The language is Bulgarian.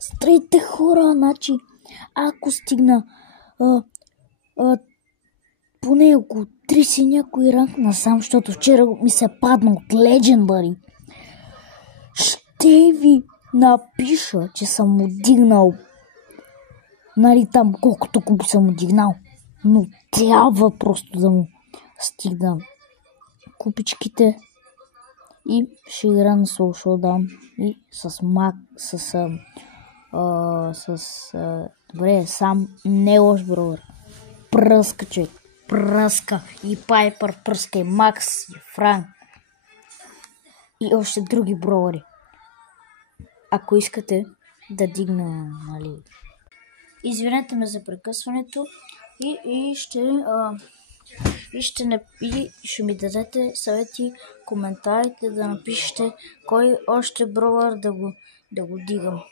Здравейте хора, значи ако стигна поне около 30 някой ранг насам, защото вчера ми се падна от Legendary, ще ви напиша, че съм му дигнал, нали там колкото съм му дигнал, но трябва просто да му стигна купичките и ще игра на Soul Showdown и добре, сам не лош бровър. Пръска, човек. Пръска. И Пайпър пръска, и Макс, и Франк. И още други бровъри. Ако искате да дигна, нали... Извинете ме за прекъсването и ще ми дадете съвети, коментарите, да напишете кой още бровър да го дигам.